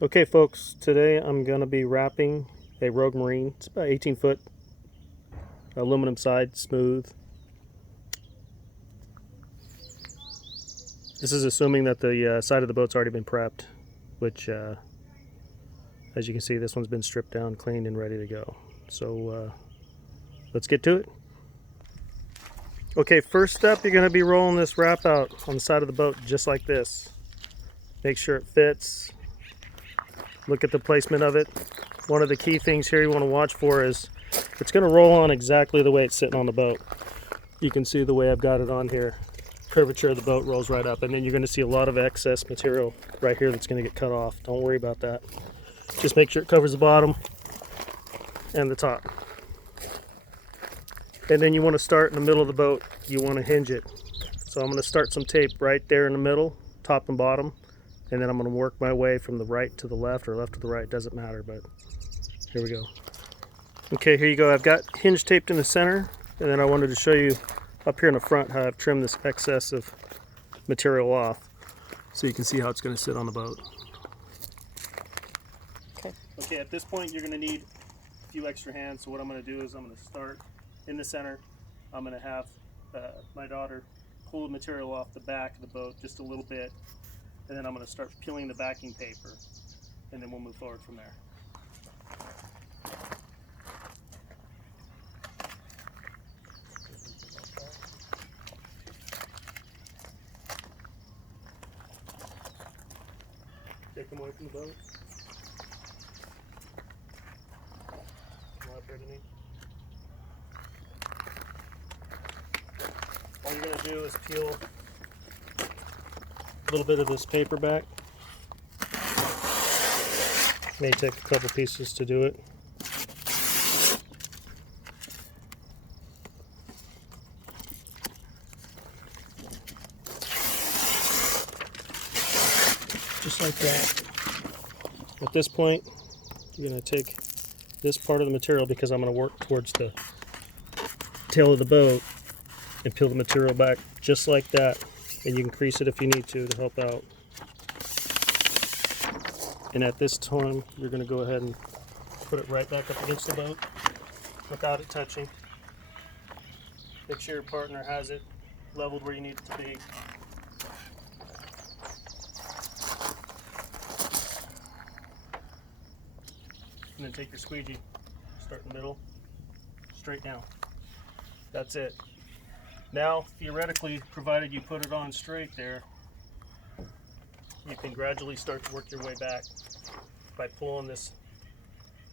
Okay folks, today I'm going to be wrapping a Rogue Marine. It's about 18 foot, aluminum side, smooth. This is assuming that the side of the boat's already been prepped, which as you can see, this one's been stripped down, cleaned, and ready to go. So let's get to it. Okay, first up, you're going to be rolling this wrap out on the side of the boat just like this. Make sure it fits. Look at the placement of it. One of the key things here you want to watch for is it's going to roll on exactly the way it's sitting on the boat. You can see the way I've got it on here. Curvature of the boat rolls right up, and then you're going to see a lot of excess material right here that's going to get cut off. Don't worry about that. Just make sure it covers the bottom and the top. And then you want to start in the middle of the boat. You want to hinge it. So I'm going to start some tape right there in the middle, top and bottom, and then I'm going to work my way from the right to the left or left to the right. Doesn't matter, but here we go. Okay, here you go. I've got hinge taped in the center, and then I wanted to show you up here in the front how I've trimmed this excess of material off so you can see how it's going to sit on the boat. Okay, at this point you're going to need a few extra hands, so what I'm going to do is I'm going to start in the center. I'm going to have my daughter pull the material off the back of the boat just a little bit, and then I'm going to start peeling the backing paper, and then we'll move forward from there. Take them away from the boat. Come up here to me. All you're going to do is peel a little bit of this paper back. May take a couple pieces to do it. Just like that. At this point, you're going to take this part of the material, because I'm going to work towards the tail of the boat, and peel the material back just like that. And you can crease it if you need to help out. And at this time, you're going to go ahead and put it right back up against the boat without it touching. Make sure your partner has it leveled where you need it to be. And then take your squeegee, start in the middle, straight down. That's it. Now, theoretically, provided you put it on straight there, you can gradually start to work your way back by pulling this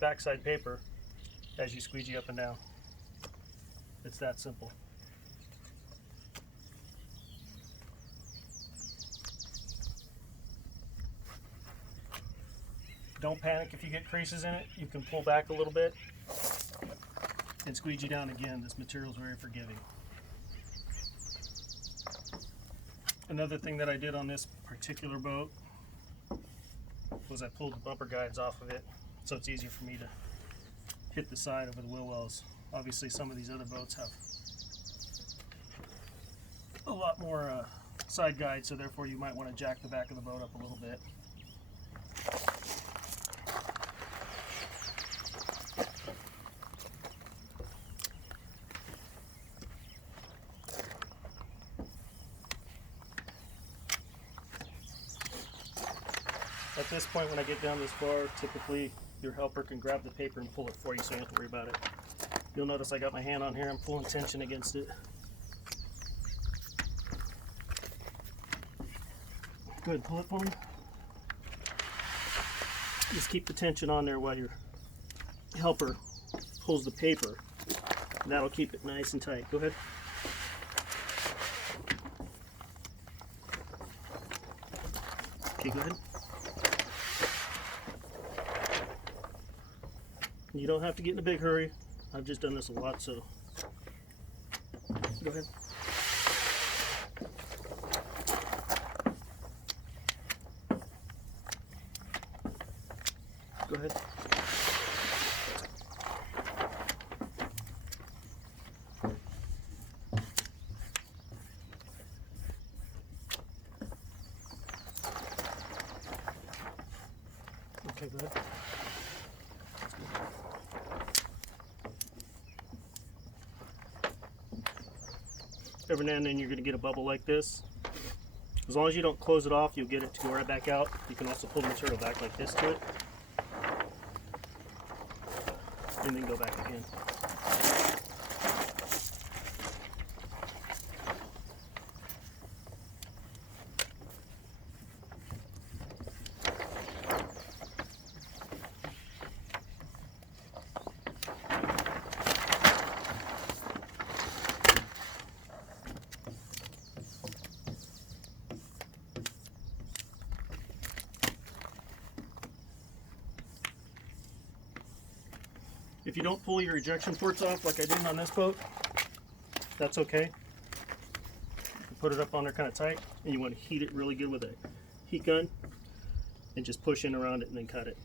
backside paper as you squeegee up and down. It's that simple. Don't panic if you get creases in it. You can pull back a little bit and squeegee down again. This material is very forgiving. Another thing that I did on this particular boat was I pulled the bumper guides off of it, so it's easier for me to hit the side over the wheel wells. Obviously some of these other boats have a lot more side guides, so therefore you might want to jack the back of the boat up a little bit. At this point, when I get down this far, typically your helper can grab the paper and pull it for you, so you don't have to worry about it. You'll notice I got my hand on here, I'm pulling tension against it. Go ahead and pull it for me. Just keep the tension on there while your helper pulls the paper, and that'll keep it nice and tight. Go ahead. Okay, go ahead. You don't have to get in a big hurry. I've just done this a lot, so go ahead. Go ahead. Okay, good. Every now and then you're going to get a bubble like this. As long as you don't close it off, you'll get it to go right back out. You can also pull the material back like this to it, and then go back again. If you don't pull your ejection ports off like I did on this boat, that's okay. You put it up on there kind of tight, and you want to heat it really good with a heat gun, and just push in around it and then cut it.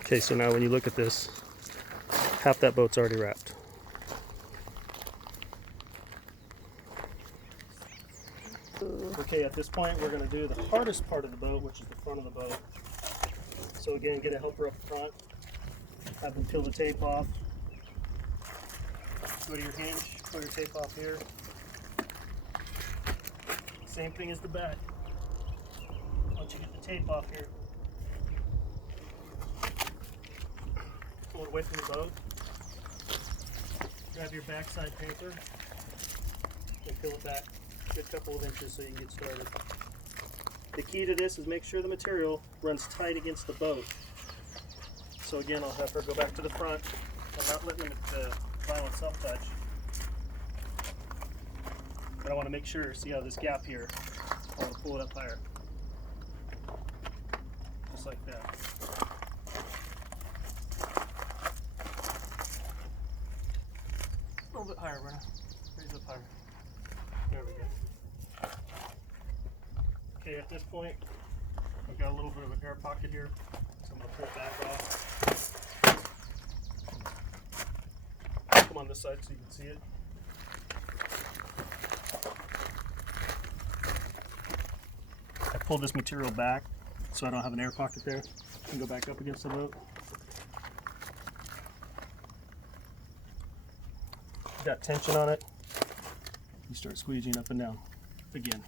Okay, so now when you look at this, half that boat's already wrapped. Okay, at this point we're going to do the hardest part of the boat, which is the front of the boat. So again, get a helper up front, have them peel the tape off, go to your hinge, pull your tape off here. Same thing as the back. Once you get the tape off here, pull it away from the boat, grab your backside paper, and peel it back a good couple of inches so you can get started. The key to this is make sure the material runs tight against the boat. So again, I'll have her go back to the front. I'm not letting the violent self-touch. But I want to make sure, see how this gap here, I want to pull it up higher. Just like that. A little bit higher, Brenna. Raise it up higher. There we go. Okay, at this point, I've got a little bit of an air pocket here, so I'm going to pull it back off. Come on this side so you can see it. I pulled this material back so I don't have an air pocket there. I can go back up against the boat. Got tension on it. You start squeezing up and down again.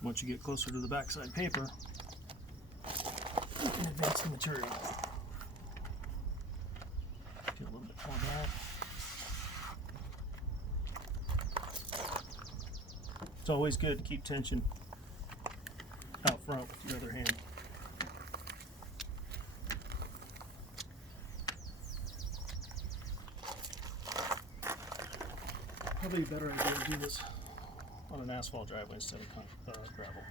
Once you get closer to the backside paper, you can advance the material. Get a little bit more back. It's always good to keep tension out front with your other hand. Probably a better idea to do this on an asphalt driveway instead of gravel.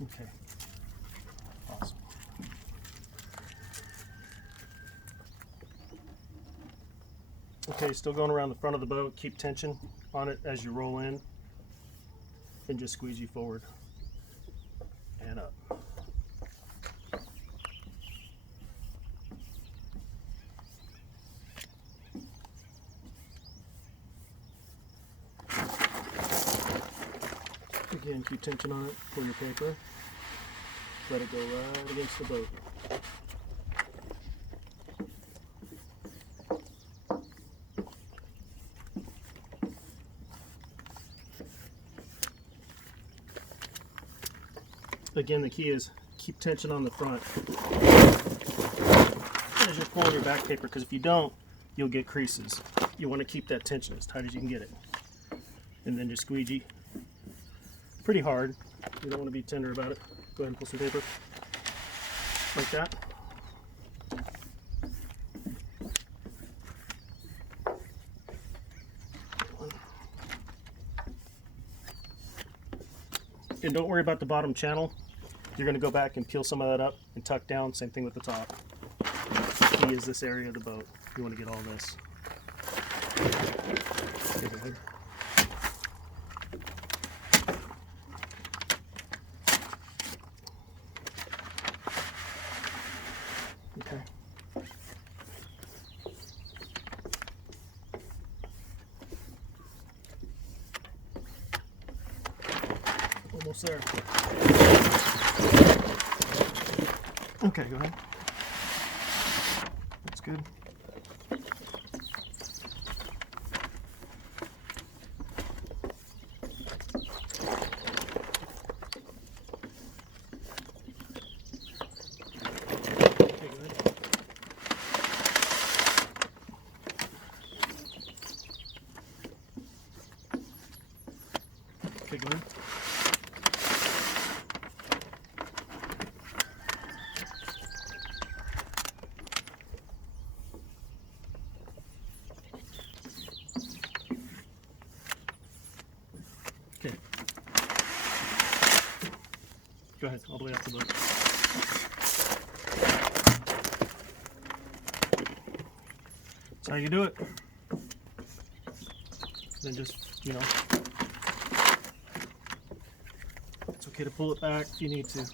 Okay, awesome. Okay, still going around the front of the boat. Keep tension on it as you roll in, and just squeeze you forward and up. Again, keep tension on it, pull your paper, let it go right against the boat. Again, the key is keep tension on the front as you're pulling your back paper, because if you don't, you'll get creases. You want to keep that tension as tight as you can get it. And then just squeegee pretty hard. You don't want to be tender about it. Go ahead and pull some paper like that. And don't worry about the bottom channel. You're going to go back and peel some of that up and tuck down. Same thing with the top. The key is this area of the boat. You want to get all this. Okay, go ahead. Okay. Almost there. Okay, go ahead. That's good. Okay, go ahead. Okay. Go ahead, all the way up the boat. That's how you do it. Then just, you know, it's okay to pull it back if you need to.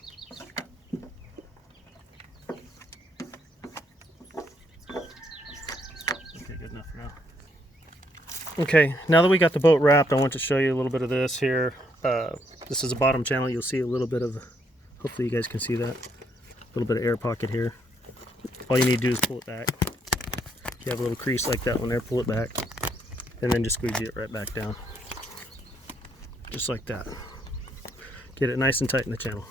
Okay, good enough for now. Okay, now that we got the boat wrapped, I want to show you a little bit of this here. This is a bottom channel. You'll see a little bit of, hopefully you guys can see that, a little bit of air pocket here. All you need to do is pull it back. If you have a little crease like that one there, pull it back, and then just squeegee it right back down. Just like that. Get it nice and tight in the channel.